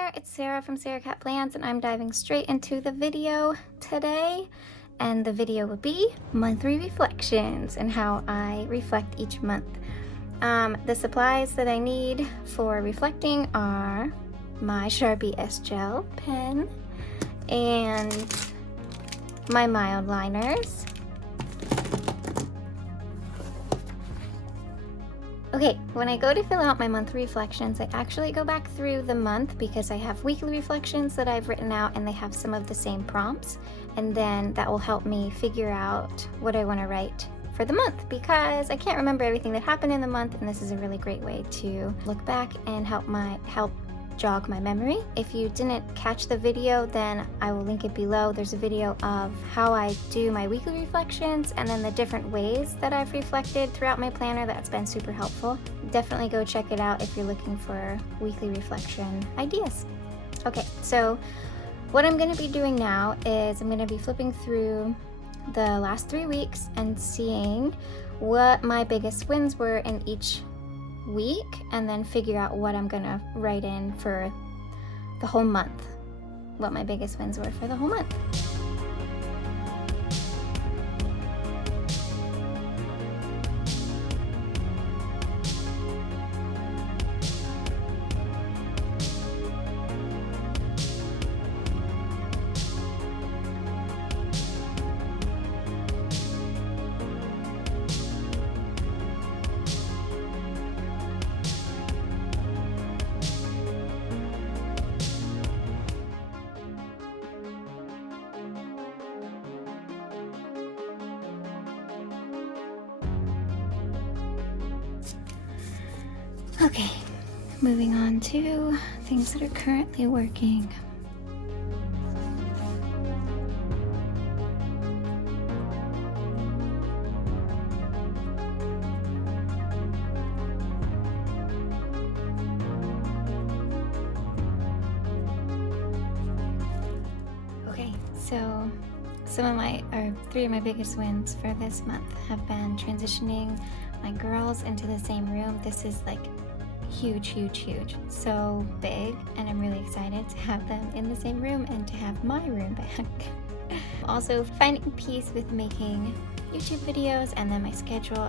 there, it's Sarah from Sarah Cat Plans, and I'm diving straight into the video today. And the video will be monthly reflections and how I reflect each month. The supplies that I need for reflecting are my Sharpie S-Gel pen and my mild liners. Okay, when I go to fill out my monthly reflections, I actually go back through the month because I have weekly reflections that I've written out and they have some of the same prompts. And then that will help me figure out what I want to write for the month because I can't remember everything that happened in the month, and this is a really great way to look back and help jog my memory. If you didn't catch the video, then I will link it below. There's a video of how I do my weekly reflections and then the different ways that I've reflected throughout my planner. That's been super helpful. Definitely go check it out if you're looking for weekly reflection ideas. Okay, so what I'm going to be doing now is I'm going to be flipping through the last 3 weeks and seeing what my biggest wins were in each week, and then figure out what I'm gonna write in for the whole month, what my biggest wins were for the whole month. Okay, moving on to things that are currently working. Okay, so three of my biggest wins for this month have been transitioning my girls into the same room. This is like huge, so big, and I'm really excited to have them in the same room and to have my room back. Also finding peace with making YouTube videos, and then my schedule.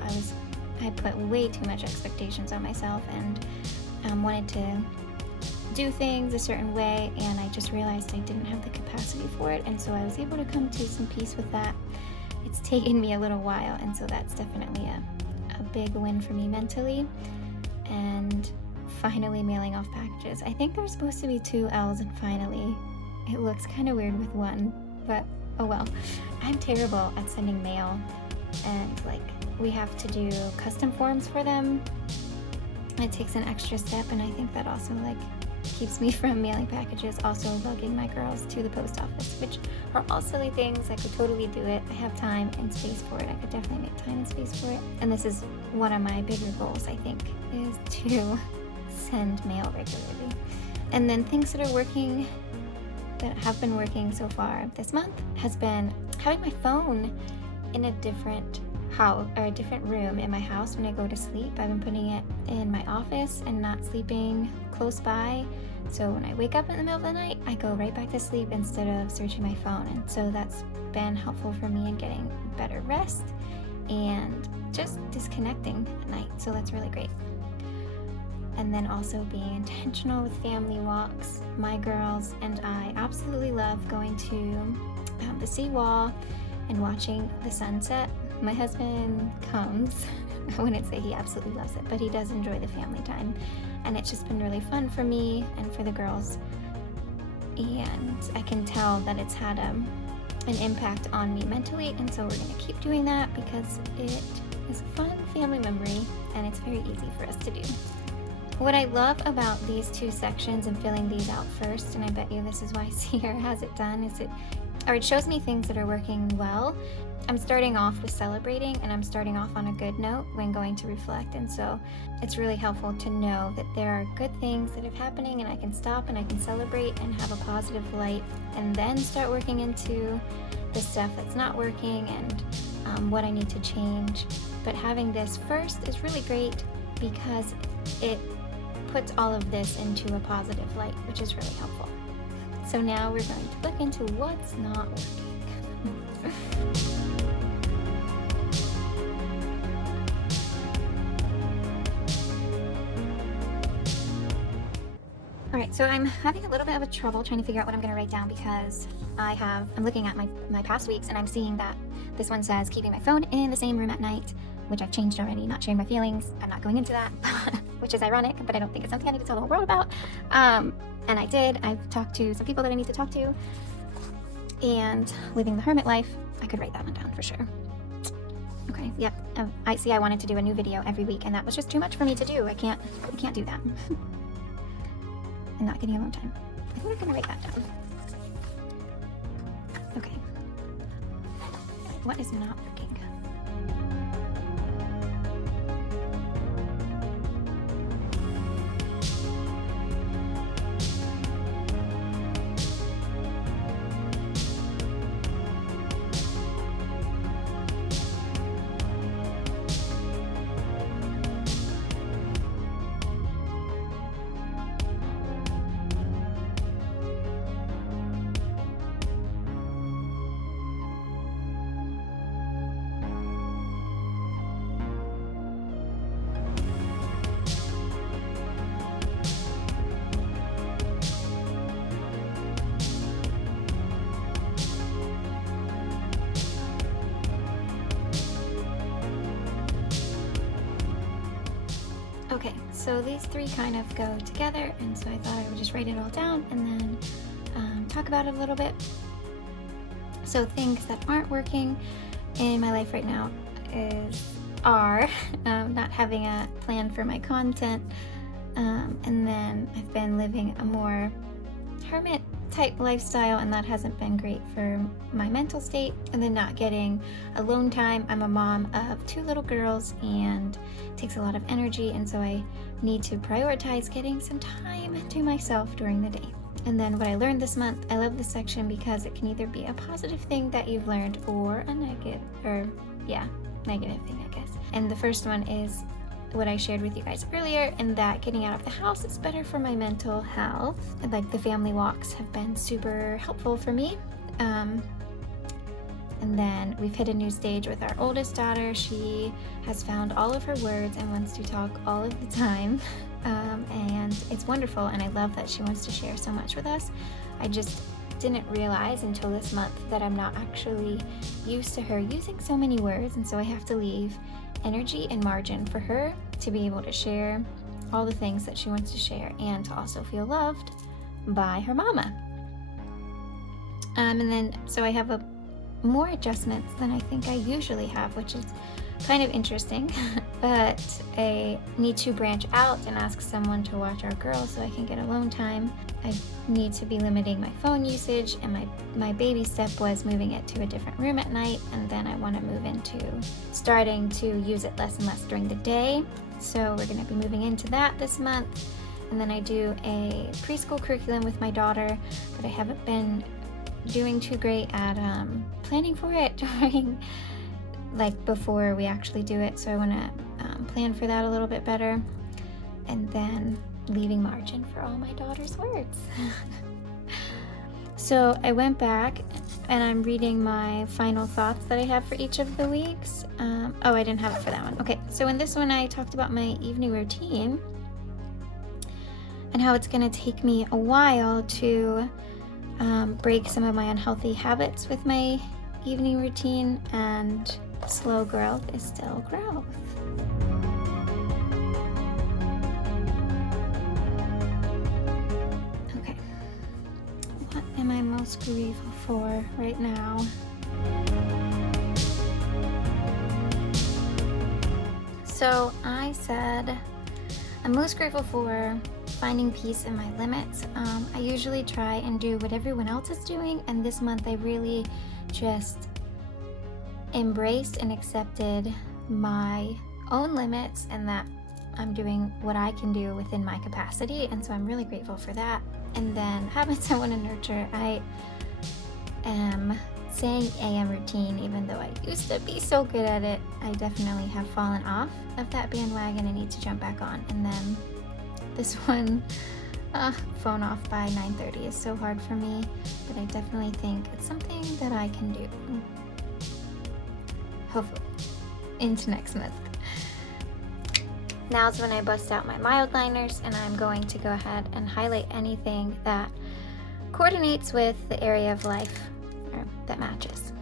I put way too much expectations on myself and wanted to do things a certain way, and I just realized I didn't have the capacity for it, and so I was able to come to some peace with that. It's taken me a little while, and so that's definitely a big win for me mentally. And finally mailing off packages. I think there's supposed to be 2 L's in finally. It looks kind of weird with one, but oh well. I'm terrible at sending mail, and like we have to do custom forms for them. It takes an extra step, and I think that also like keeps me from mailing packages. Also lugging my girls to the post office, which are all silly things. I could totally do it. I have time and space for it. I could definitely make time and space for it. And this is one of my bigger goals, I think, is to send mail regularly. And then things that are working, that have been working so far this month, has been having my phone in a different house or a different room in my house when I go to sleep. I've been putting it in my office and not sleeping close by, so when I wake up in the middle of the night, I go right back to sleep instead of searching my phone. And so that's been helpful for me in getting better rest and just disconnecting at night, so that's really great. And then also being intentional with family walks. My girls and I absolutely love going to the seawall and watching the sunset. My husband comes. I wouldn't say he absolutely loves it, but he does enjoy the family time. And it's just been really fun for me and for the girls. And I can tell that it's had an impact on me mentally, and so we're gonna keep doing that because it is a fun family memory and it's very easy for us to do. What I love about these 2 sections and filling these out first, and I bet you this is why Sierra has it done, is it shows me things that are working well. I'm starting off with celebrating, and I'm starting off on a good note when going to reflect, and so it's really helpful to know that there are good things that are happening, and I can stop and I can celebrate and have a positive light, and then start working into the stuff that's not working and what I need to change. But having this first is really great because it puts all of this into a positive light, which is really helpful. So now we're going to look into what's not working. All right, so I'm having a little bit of a trouble trying to figure out what I'm going to write down, because I'm looking at my past weeks, and I'm seeing that this one says keeping my phone in the same room at night, which I've changed already, not sharing my feelings. I'm not going into that, which is ironic, but I don't think it's something I need to tell the whole world about. And I did. I've talked to some people that I need to talk to. And living the hermit life, I could write that one down for sure. Okay, yep. I wanted to do a new video every week, and that was just too much for me to do. I can't do that. And not getting alone time. I think I'm gonna write that down. Okay. What is not working? Okay, so these three kind of go together, and so I thought I would just write it all down and then talk about it a little bit. So things that aren't working in my life right now are not having a plan for my content, and then I've been living a more hermit type lifestyle, and that hasn't been great for my mental state, and then not getting alone time. I'm a mom of 2 little girls, and it takes a lot of energy, and so I need to prioritize getting some time to myself during the day. And then what I learned this month, I love this section because it can either be a positive thing that you've learned or a negative thing, I guess. And the first one is what I shared with you guys earlier, and that getting out of the house is better for my mental health. Like the family walks have been super helpful for me. And then we've hit a new stage with our oldest daughter. She has found all of her words and wants to talk all of the time. And it's wonderful, and I love that she wants to share so much with us. I just didn't realize until this month that I'm not actually used to her using so many words, and so I have to leave energy and margin for her to be able to share all the things that she wants to share, and to also feel loved by her mama. And then so I have more adjustments than I think I usually have, which is kind of interesting. But I need to branch out and ask someone to watch our girls so I can get alone time. I need to be limiting my phone usage, and my baby step was moving it to a different room at night, and then I want to move into starting to use it less and less during the day. So we're going to be moving into that this month. And then I do a preschool curriculum with my daughter, but I haven't been doing too great at planning for it during, like, before we actually do it. So I want to plan for that a little bit better, and then leaving margin for all my daughter's words. So I went back and I'm reading my final thoughts that I have for each of the weeks. I didn't have it for that one. Okay, so in this one I talked about my evening routine and how it's going to take me a while to break some of my unhealthy habits with my evening routine, and slow growth is still growth. Okay, what am I most grateful for right now? So I said I'm most grateful for finding peace in my limits. I usually try and do what everyone else is doing, and this month I really just embraced and accepted my own limits, and that I'm doing what I can do within my capacity, and so I'm really grateful for that. And then habits I want to nurture. I am saying AM routine, even though I used to be so good at it. I definitely have fallen off of that bandwagon. I need to jump back on. And then This one, phone off by 9:30 is so hard for me, but I definitely think it's something that I can do. Hopefully, into next month. Now's when I bust out my mild liners, and I'm going to go ahead and highlight anything that coordinates with the area of life, or that matches.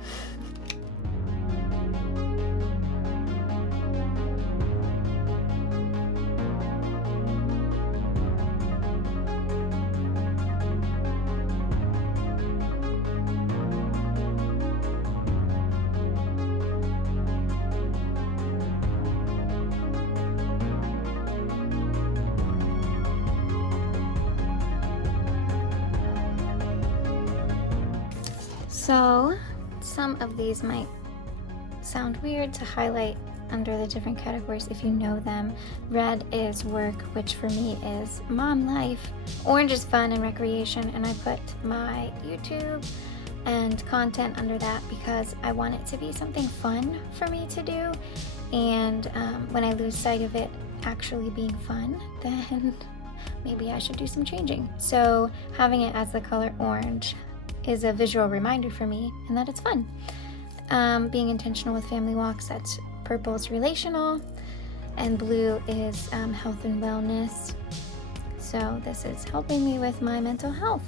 So, some of these might sound weird to highlight under the different categories if you know them. Red is work, which for me is mom life. Orange is fun and recreation, and I put my YouTube and content under that because I want it to be something fun for me to do. And when I lose sight of it actually being fun, then maybe I should do some changing. So having it as the color orange is a visual reminder for me, and that it's fun. Being intentional with family walks, that's purple is relational, and blue is health and wellness. So this is helping me with my mental health.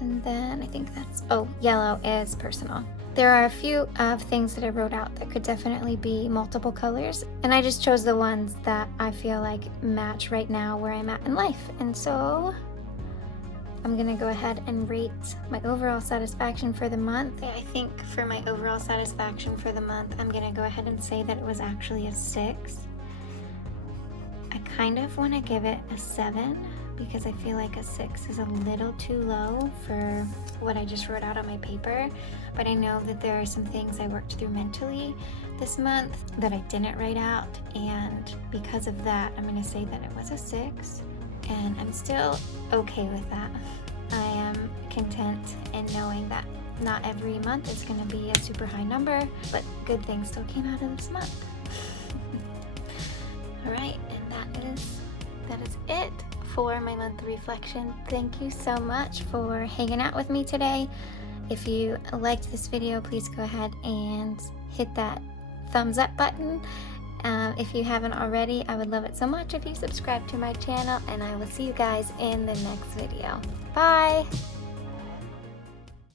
And then I think that's, yellow is personal. There are a few of things that I wrote out that could definitely be multiple colors, and I just chose the ones that I feel like match right now where I'm at in life. And so I'm gonna go ahead and rate my overall satisfaction for the month. I think for my overall satisfaction for the month, I'm gonna go ahead and say that it was actually a 6. I kind of want to give it a 7 because I feel like a 6 is a little too low for what I just wrote out on my paper. But I know that there are some things I worked through mentally this month that I didn't write out, and because of that, I'm gonna say that it was a 6. And I'm still okay with that. I am content in knowing that not every month is going to be a super high number, but good things still came out of this month. All right, and that is it for my monthly reflection. Thank you so much for hanging out with me today. If you liked this video, please go ahead and hit that thumbs up button. If you haven't already, I would love it so much if you subscribe to my channel, and I will see you guys in the next video. Bye!